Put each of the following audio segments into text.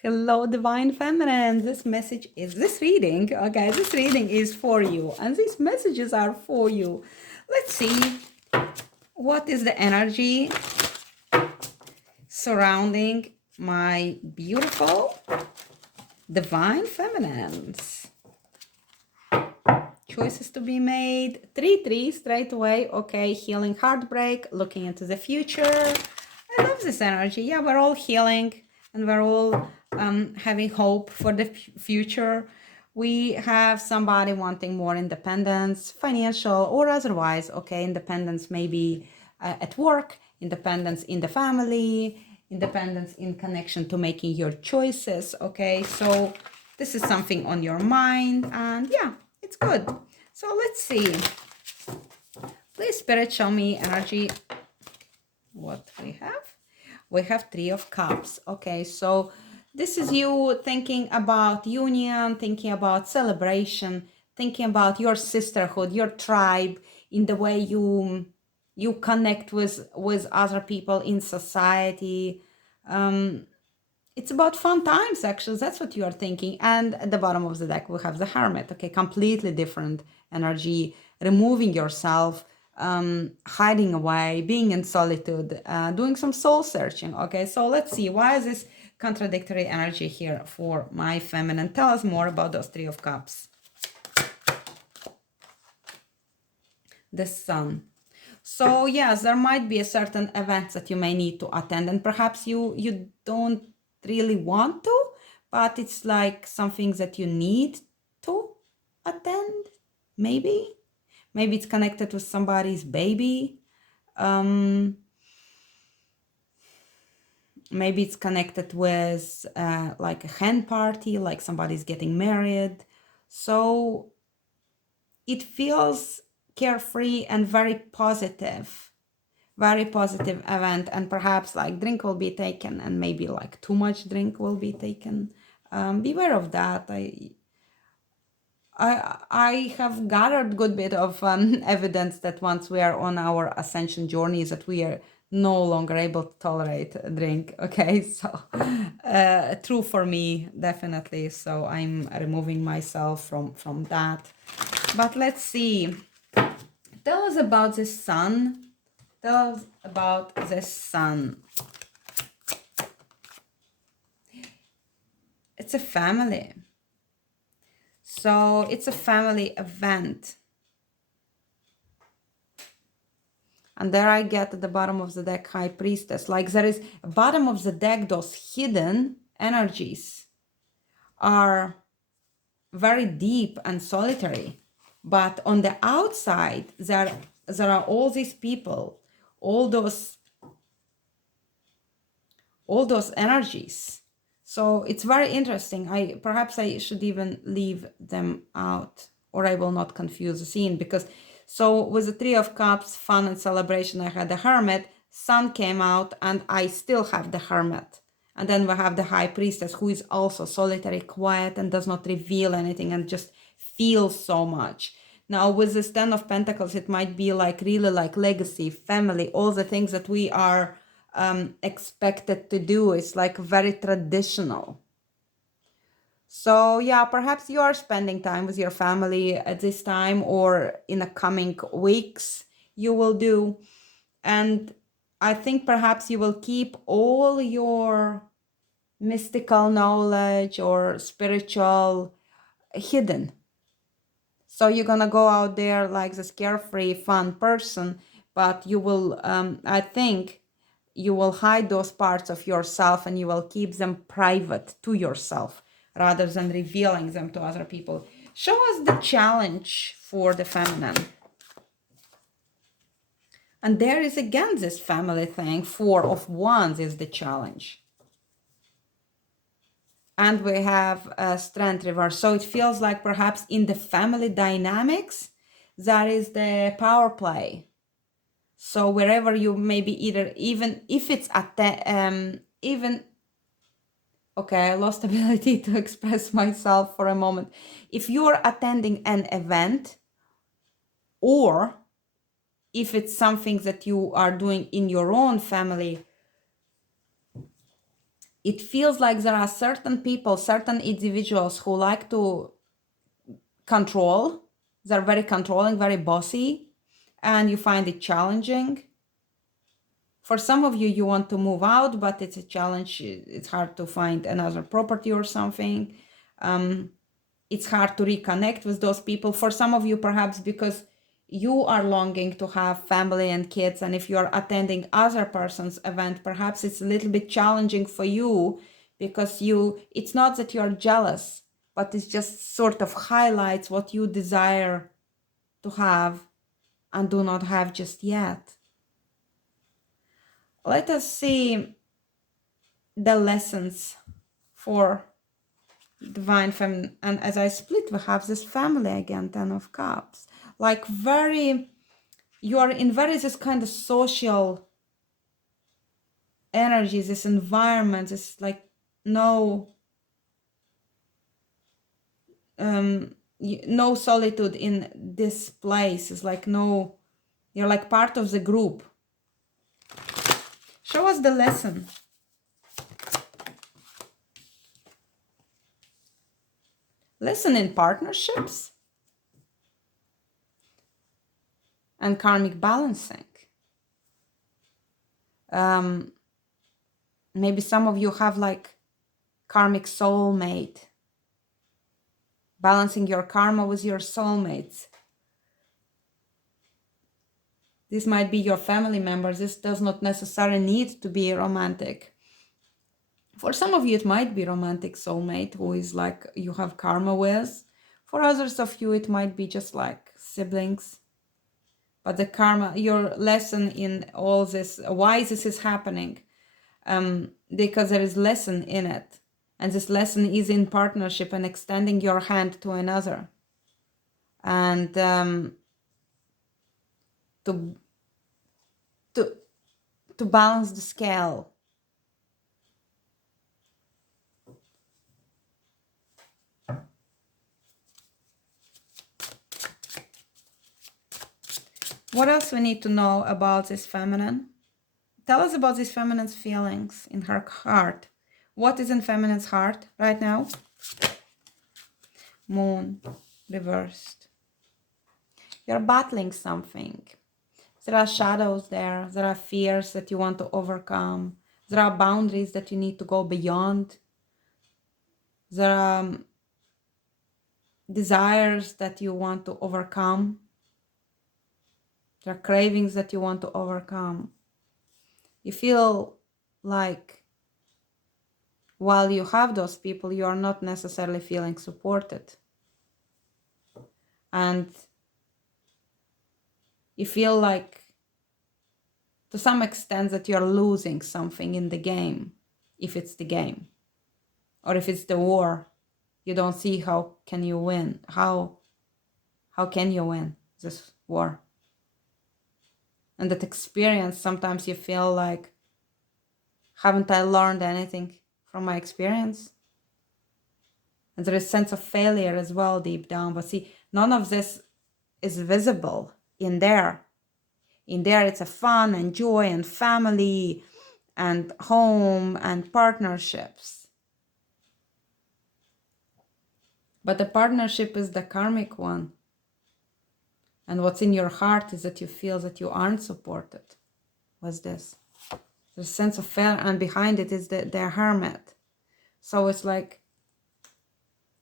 Hello, Divine Feminine. This reading, okay, this reading is for you, and these messages are for you. Let's see what is the energy surrounding my beautiful Divine Feminines. Choices to be made. 3-3 straight away. Okay, healing heartbreak, looking into the future. I love this energy. Yeah, we're all healing and we're all having hope for the future. We have somebody wanting more independence, financial or otherwise. Okay, independence maybe at work, independence in the family, independence in connection to making your choices. Okay, so this is something on your mind, and yeah, it's good. So let's see. Please, Spirit, show me energy. What we have? We have 3 of Cups. Okay, so this is you thinking about union, thinking about celebration, thinking about your sisterhood, your tribe, in the way you connect with other people in society. It's about fun times, actually. That's what you are thinking. And at the bottom of the deck, we have the Hermit. Okay, completely different energy, removing yourself, hiding away, being in solitude, doing some soul searching. Okay, so let's see. Why is this contradictory energy here for my feminine? Tell us more about those 3 of Cups. The Sun. So yes, there might be a certain events that you may need to attend, and perhaps you don't really want to, but it's like something that you need to attend. Maybe it's connected with somebody's baby. Maybe it's connected with like a hen party, like somebody's getting married. So it feels carefree and very positive event, and perhaps like drink will be taken, and maybe like too much drink will be taken. Beware of that. I have gathered good bit of evidence that once we are on our ascension journeys, that we are no longer able to tolerate a drink. Okay, so true for me, definitely. So I'm removing myself from that. But let's see. Tell us about the Sun. Tell us about the Sun. It's a family. So it's a family event. And there I get at the bottom of the deck, High Priestess. Like there is bottom of the deck, those hidden energies are very deep and solitary. But on the outside, there are all these people, all those energies. So it's very interesting. Perhaps I should even leave them out, or I will not confuse the scene, because so with the 3 of Cups, fun and celebration, I had the Hermit, Sun came out, and I still have the Hermit. And then we have the High Priestess, who is also solitary, quiet, and does not reveal anything and just feels so much. Now with the 10 of Pentacles, it might be like really like legacy, family, all the things that we are expected to do. Is like very traditional. So yeah, perhaps you are spending time with your family at this time, or in the coming weeks you will do. And I think perhaps you will keep all your mystical knowledge or spiritual hidden. So you're gonna go out there like this carefree, fun person, but you will, I think, you will hide those parts of yourself, and you will keep them private to yourself rather than revealing them to other people. Show us the challenge for the feminine. And there is again this family thing. 4 of Wands is the challenge. And we have Strength reverse. So it feels like perhaps in the family dynamics, that is the power play. So wherever you maybe even if it's okay, I lost ability to express myself for a moment. If you're attending an event, or if it's something that you are doing in your own family, it feels like there are certain people, certain individuals who like to control. They're very controlling, very bossy, and you find it challenging. For some of you, you want to move out, but it's a challenge. It's hard to find another property or something. It's hard to reconnect with those people. For some of you, perhaps because you are longing to have family and kids, and if you're attending other person's event, perhaps it's a little bit challenging for you, because it's not that you're jealous, but it's just sort of highlights what you desire to have and do not have just yet. Let us see the lessons for divine feminine. And as I split, we have this family again, 10 of cups. Like you are in very this kind of social energy, this environment, this like no solitude in this place. It's like you're like part of the group. Show us the lesson. Lesson in partnerships and karmic balancing. Maybe some of you have like karmic soulmate, balancing your karma with your soulmates. This might be your family members. This does not necessarily need to be romantic. For some of you, it might be romantic soulmate who is like you have karma with. For others of you, it might be just like siblings. But the karma, your lesson in all this, why this is happening, because there is lesson in it. And this lesson is in partnership and extending your hand to another. And to balance the scale. What else we need to know about this feminine? Tell us about this feminine's feelings in her heart. What is in feminine's heart right now? Moon reversed. You're battling something. There are shadows there. There are fears that you want to overcome. There are boundaries that you need to go beyond. There are desires that you want to overcome. There are cravings that you want to overcome. You feel like while you have those people, you are not necessarily feeling supported. And you feel like to some extent that you're losing something in the game, if it's the game. Or if it's the war, you don't see how can you win. How can you win this war? And that experience, sometimes you feel like, haven't I learned anything from my experience? And there is a sense of failure as well deep down. But see, none of this is visible in there. In there, it's a fun and joy and family and home and partnerships. But the partnership is the karmic one. And what's in your heart is that you feel that you aren't supported. What's this? The sense of failure, and behind it is the hermit. So it's like,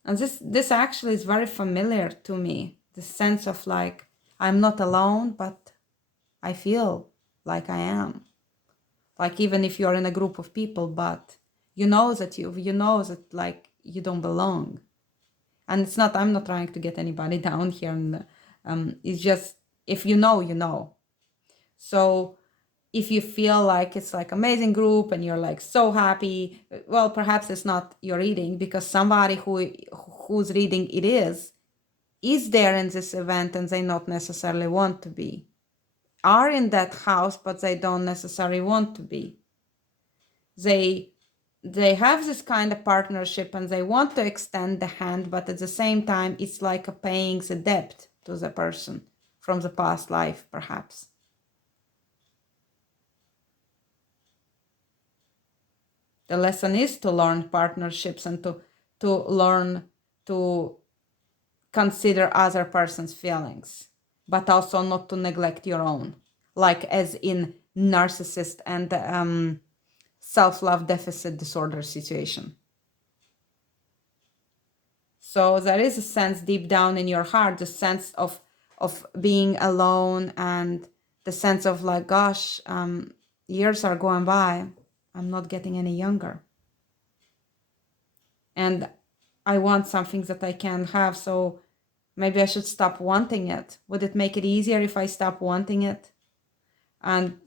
and this actually is very familiar to me. The sense of like, I'm not alone, but I feel like I am. Like even if you're in a group of people, but you know that like you don't belong. And it's not, I'm not trying to get anybody down here. And it's just, if you know, you know. So if you feel like it's like amazing group and you're like so happy, well, perhaps it's not your reading, because somebody whose reading it is there in this event and they not necessarily want to be, are in that house, but they don't necessarily want to be. They have this kind of partnership and they want to extend the hand, but at the same time, it's like a paying the debt to the person from the past life, perhaps. The lesson is to learn partnerships and to learn to consider other person's feelings, but also not to neglect your own, like as in narcissist and self-love deficit disorder situation. So there is a sense deep down in your heart, the sense of being alone, and the sense of like, gosh, years are going by, I'm not getting any younger, and I want something that I can't have, so maybe I should stop wanting it. Would it make it easier if I stop wanting it? And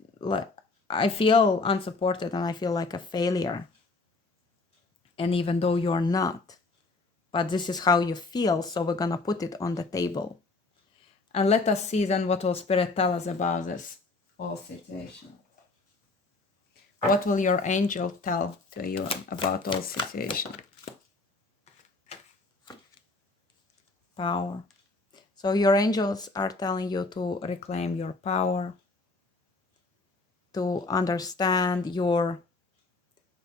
I feel unsupported and I feel like a failure. And even though you're not, but this is how you feel, so we're gonna put it on the table. And let us see then what will Spirit tell us about this whole situation. What will your angel tell to you about all situation? Power. So your angels are telling you to reclaim your power, to understand your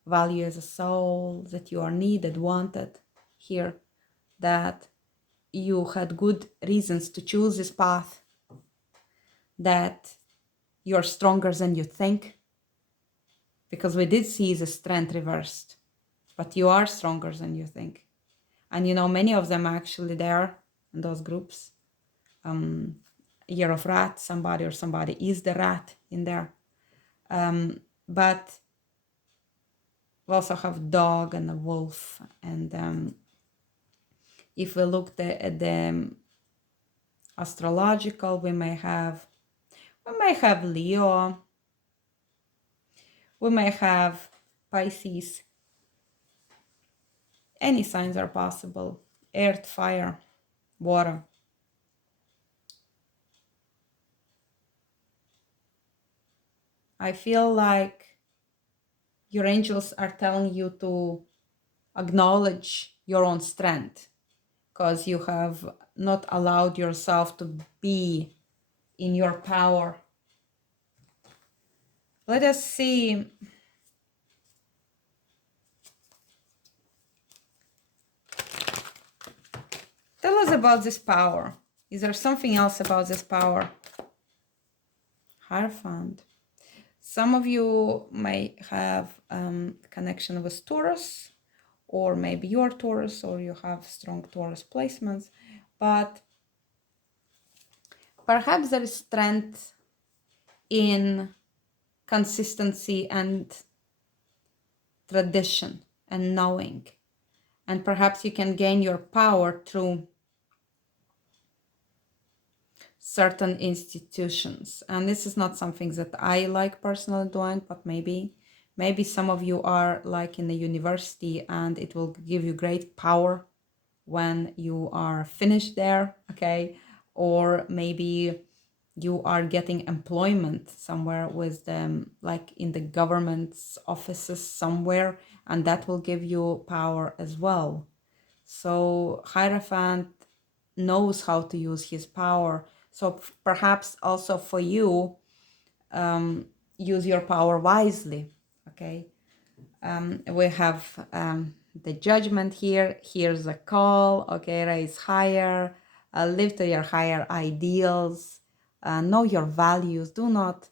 value as a soul, that you are needed, wanted here, that you had good reasons to choose this path, that you're stronger than you think, because we did see the strength reversed, but you are stronger than you think. And you know, many of them are actually there in those groups. Year of Rat, somebody is the rat in there. But we also have dog and a wolf. And if we look at the astrological, we may have Leo, we may have Pisces. Any signs are possible. Earth, fire, water. I feel like your angels are telling you to acknowledge your own strength, because you have not allowed yourself to be in your power. Let us see. Tell us about this power. Is there something else about this power? Hierophant. Some of you may have connection with Taurus, or maybe you're Taurus, or you have strong Taurus placements, but perhaps there is strength in consistency and tradition and knowing, and perhaps you can gain your power through certain institutions. And this is not something that I like personally doing, but maybe some of you are like in the university, and it will give you great power when you are finished there, okay? Or maybe you are getting employment somewhere with them, like in the government's offices somewhere, and that will give you power as well. So Hierophant knows how to use his power. So perhaps also for you, use your power wisely, okay? We have the judgment here. Here's a call, okay? Raise higher, live to your higher ideals, know your values. Do not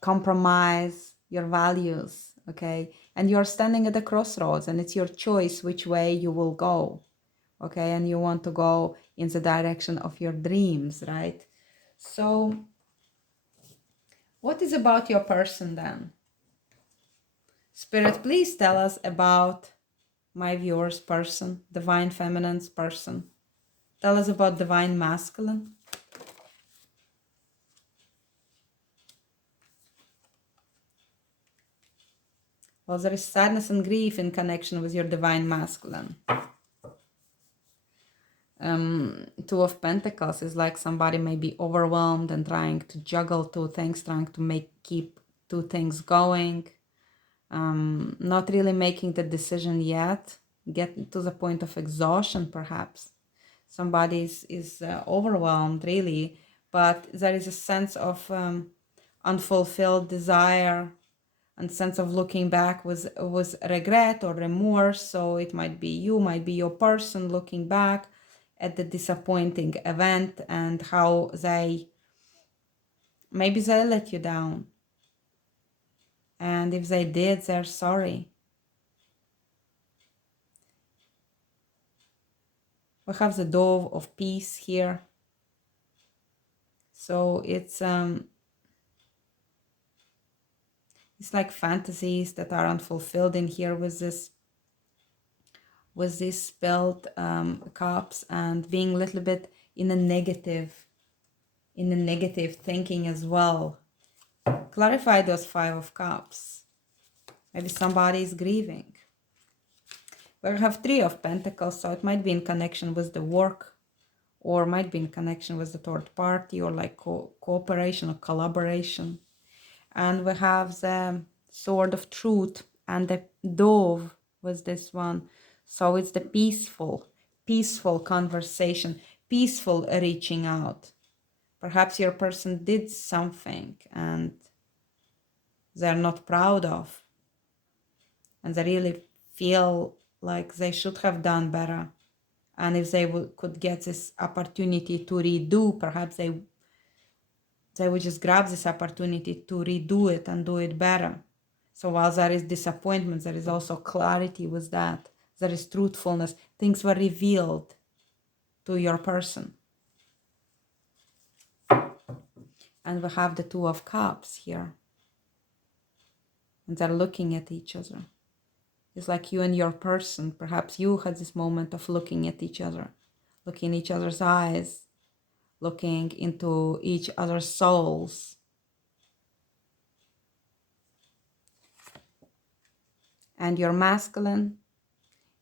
compromise your values, okay? And you're standing at the crossroads, and it's your choice which way you will go, okay? And you want to go in the direction of your dreams, right? So what is about your person then? Spirit, please tell us about my viewer's person, divine feminine's person. Tell us about divine masculine. Well, there is sadness and grief in connection with your divine masculine. Two of Pentacles is like somebody may be overwhelmed and trying to juggle two things, trying to keep two things going. Not really making the decision yet, get to the point of exhaustion perhaps. Somebody is overwhelmed really, but there is a sense of unfulfilled desire, and sense of looking back was regret or remorse. So it might be you, might be your person looking back at the disappointing event and how maybe they let you down, and if they did, they're sorry. We have the dove of peace here, so it's like fantasies that are unfulfilled in here with these spelled cups, and being a little bit in a negative thinking as well. Clarify those 5 of cups. Maybe somebody is grieving. We have 3 of pentacles, so it might be in connection with the work, or might be in connection with the third party, or like cooperation or collaboration. And we have the sword of truth and the dove with this one. So it's the peaceful conversation, peaceful reaching out. Perhaps your person did something and they're not proud of, and they really feel like they should have done better. And if they could get this opportunity to redo, perhaps they would just grab this opportunity to redo it and do it better. So while there is disappointment, there is also clarity with that. There is truthfulness. Things were revealed to your person. And we have the 2 of cups here. And they're looking at each other. It's like you and your person. Perhaps you had this moment of looking at each other, looking in each other's eyes, looking into each other's souls. And your masculine,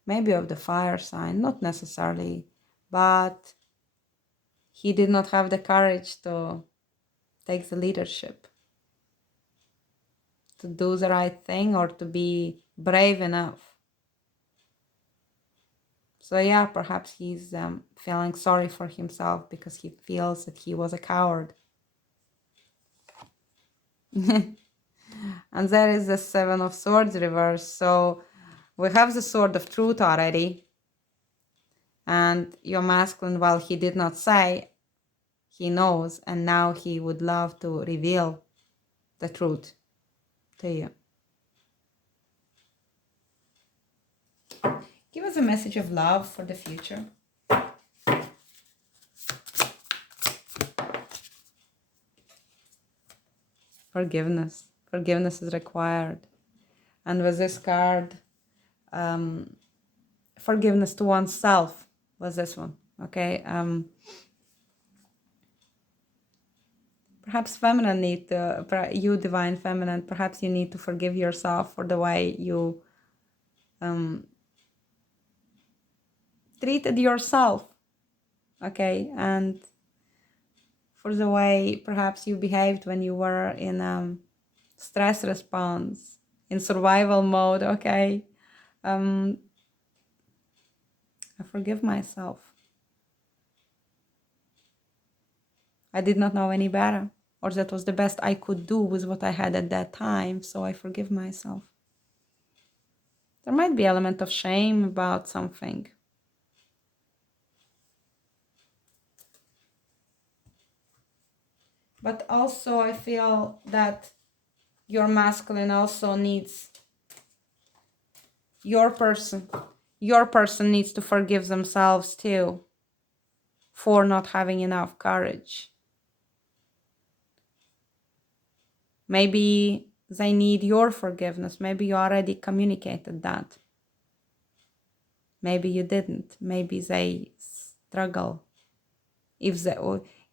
maybe of the fire sign, not necessarily, but he did not have the courage to take the leadership, to do the right thing, or to be brave enough. So yeah, perhaps he's feeling sorry for himself because he feels that he was a coward. And there is the 7 of swords reversed. So we have the sword of truth already. And your masculine, while he did not say, he knows, and now he would love to reveal the truth to you. Give us a message of love for the future. Forgiveness. Forgiveness is required. And with this card, forgiveness to oneself was this one. Okay. Perhaps feminine need to, you divine feminine, perhaps you need to forgive yourself for the way you treated yourself. Okay. And for the way perhaps you behaved when you were in stress response, in survival mode. Okay. I forgive myself. I did not know any better, or that was the best I could do with what I had at that time, so I forgive myself. There might be an element of shame about something. But also I feel that your masculine also needs your person needs to forgive themselves too for not having enough courage. Maybe they need your forgiveness. Maybe you already communicated that. Maybe you didn't. Maybe they struggle. If they,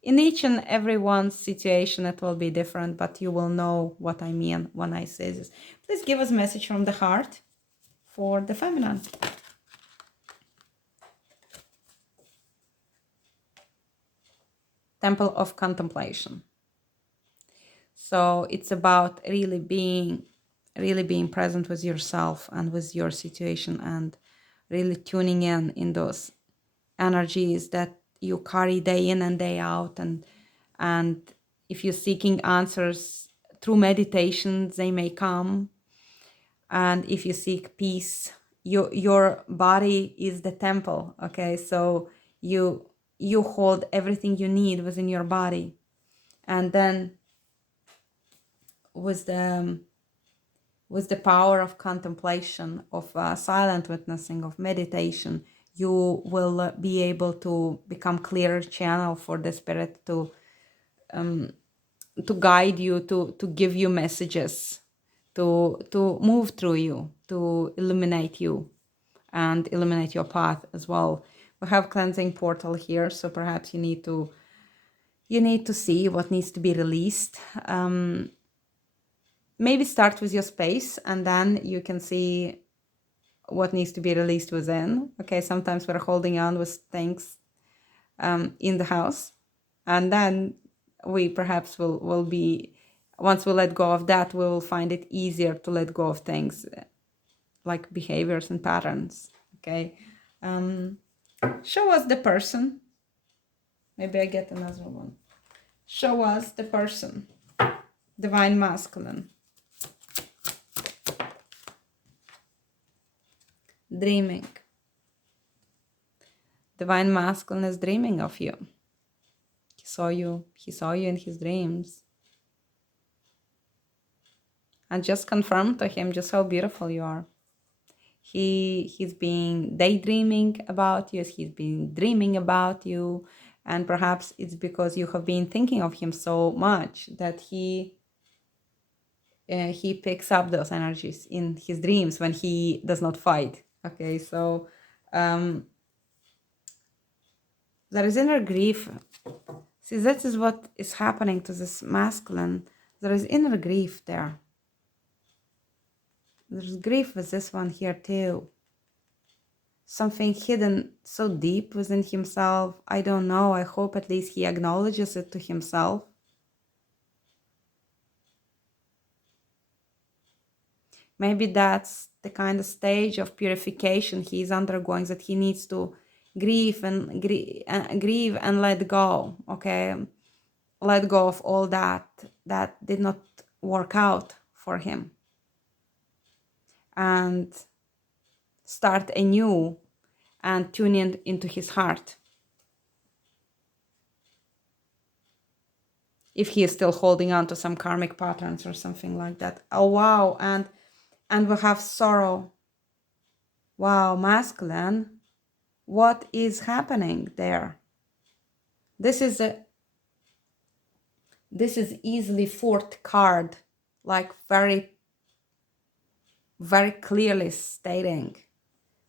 in each and every one's situation, it will be different, but you will know what I mean when I say this. Please give us a message from the heart for the feminine. Temple of Contemplation. So it's about really being present with yourself and with your situation, and really tuning in those energies that you carry day in and day out. And if you're seeking answers through meditation they may come. And if you seek peace, your body is the temple, okay? So you hold everything you need within your body. And then with the power of contemplation, of silent witnessing, of meditation, you will be able to become clearer channel for the spirit to guide you, to give you messages, to move through you, to illuminate you and illuminate your path as well. We have cleansing portal here, so perhaps you need to see what needs to be released. Maybe start with your space, and then you can see what needs to be released within. Okay, sometimes we're holding on with things in the house, and then we perhaps will be, once we let go of that, we will find it easier to let go of things like behaviors and patterns. Okay, show us the person. Maybe I get another one. Show us the person. Divine masculine. Dreaming. Divine masculine is dreaming of you. He saw you in his dreams. And just confirm to him just how beautiful you are. He's been daydreaming about you, he's been dreaming about you, and perhaps it's because you have been thinking of him so much that he picks up those energies in his dreams when he does not fight. Okay, so there is inner grief. See, that is what is happening to this masculine. There is inner grief there. There's grief with this one here too. Something hidden so deep within himself. I don't know. I hope at least he acknowledges it to himself. Maybe that's the kind of stage of purification he is undergoing, that he needs to grieve and let go. Okay, let go of all that did not work out for him, and start anew and tune into his heart. If he is still holding on to some karmic patterns or something like that. Oh wow, and we have sorrow. Wow, masculine. What is happening there? This is easily fourth card, like very, very clearly stating.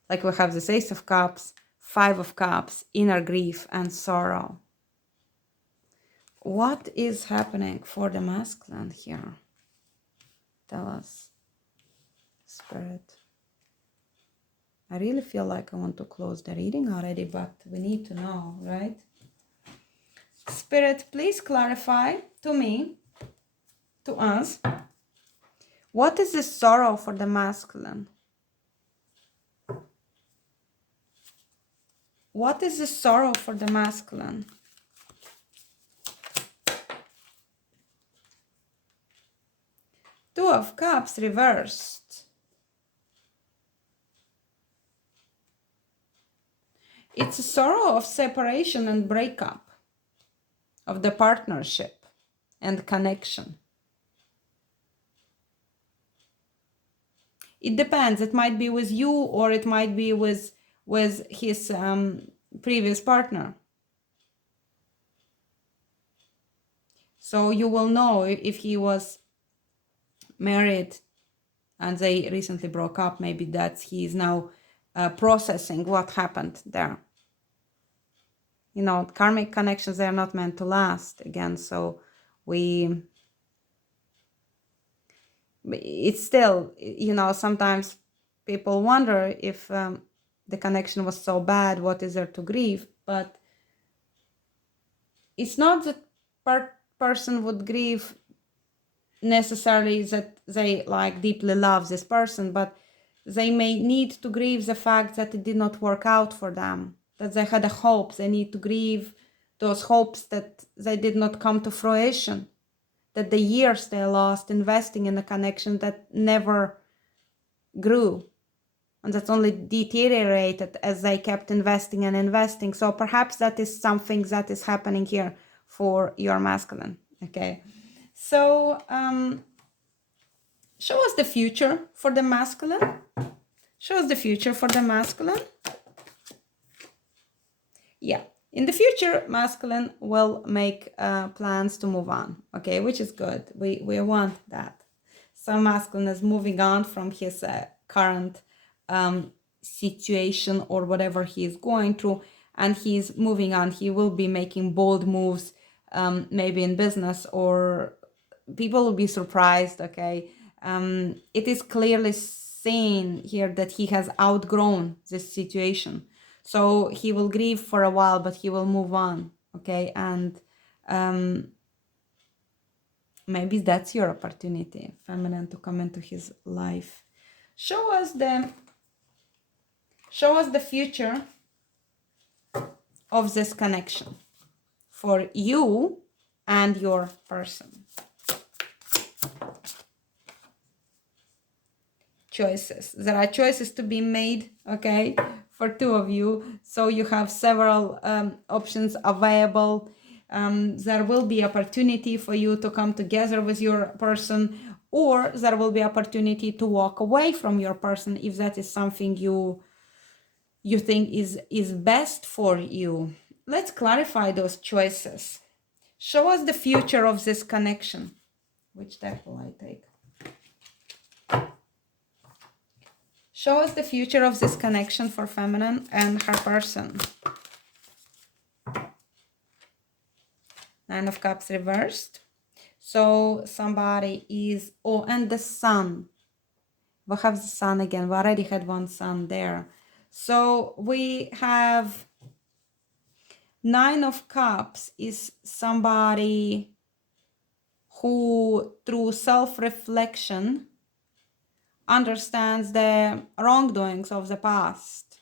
Like we have this Ace of Cups, Five of Cups, inner grief and sorrow. What is happening for the masculine here? Tell us, Spirit. I really feel like I want to close the reading already, but we need to know, right? Spirit, please clarify to me, to us, what is the sorrow for the masculine? What is the sorrow for the masculine? Two of Cups reversed. It's a sorrow of separation and breakup of the partnership and connection. It depends. It might be with you, or it might be with his previous partner. So you will know if he was married and they recently broke up. Maybe that's he is now processing what happened there. You know, karmic connections, they are not meant to last again. So it's still, you know, sometimes people wonder if the connection was so bad, what is there to grieve? But it's not that person would grieve necessarily that they like deeply love this person, but they may need to grieve the fact that it did not work out for them, that they had a hope. They need to grieve those hopes that they did not come to fruition. that the years they lost investing in a connection that never grew, and that's only deteriorated as they kept investing and investing. So perhaps that is something that is happening here for your masculine. Okay, so show us the future for the masculine. Show us the future for the masculine. Yeah, in the future, masculine will make plans to move on, okay, which is good. We want that. So masculine is moving on from his current situation or whatever he is going through, and he's moving on. He will be making bold moves, maybe in business, or people will be surprised, okay. It is clearly seen here that he has outgrown this situation. So he will grieve for a while, but he will move on, okay? And maybe that's your opportunity, feminine, to come into his life. Show us the future of this connection for you and your person. Choices. There are choices to be made, okay, for two of you. So you have several options available. There will be opportunity for you to come together with your person, or there will be opportunity to walk away from your person if that is something you think is best for you. Let's clarify those choices. Show us the future of this connection. Which deck will I take? Show us the future of this connection for feminine and her person. Nine of Cups reversed. So somebody is, oh, and the sun. We have the sun again. We already had one sun there. So we have Nine of Cups is somebody who, through self-reflection, understands the wrongdoings of the past.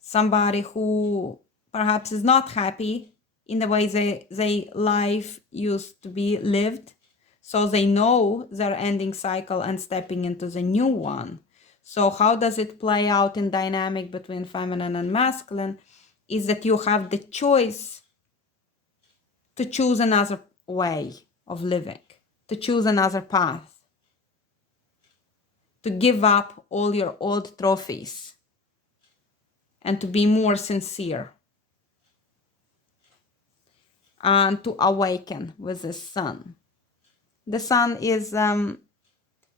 Somebody who perhaps is not happy in the way their life used to be lived. So they know their ending cycle and stepping into the new one. So how does it play out in dynamic between feminine and masculine? Is that you have the choice to choose another way of living, to choose another path, to give up all your old trophies and to be more sincere and to awaken with the sun. The sun is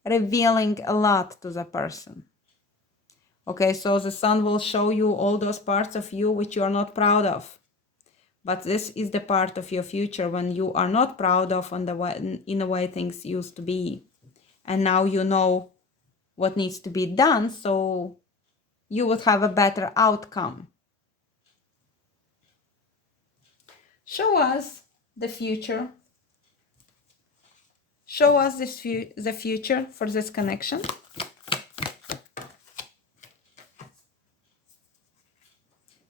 revealing a lot to the person. Okay, so the sun will show you all those parts of you which you are not proud of. But this is the part of your future when you are not proud of in the way things used to be. And now you know what needs to be done, so you would have a better outcome. Show us the future. Show us the future for this connection.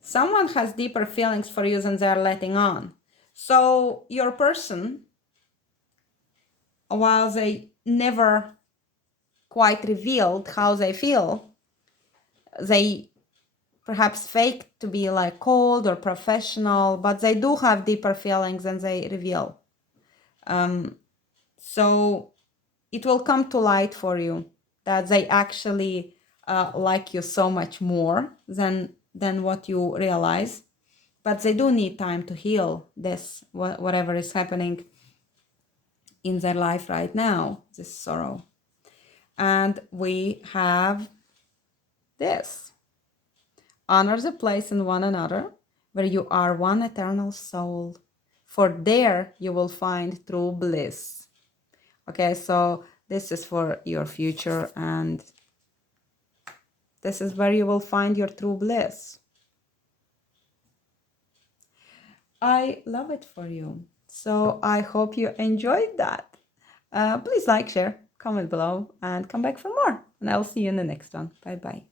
Someone has deeper feelings for you than they're letting on. So your person, while they never quite revealed how they feel, they perhaps fake to be like cold or professional, but they do have deeper feelings than they reveal. So it will come to light for you that they actually like you so much more than what you realize. But they do need time to heal this, whatever is happening in their life right now, this sorrow. And we have this. Honor the place in one another where you are one eternal soul. For there you will find true bliss. Okay, so this is for your future, and this is where you will find your true bliss. I love it for you. So I hope you enjoyed that. Please like, share, comment below, and come back for more. And I'll see you in the next one. Bye-bye.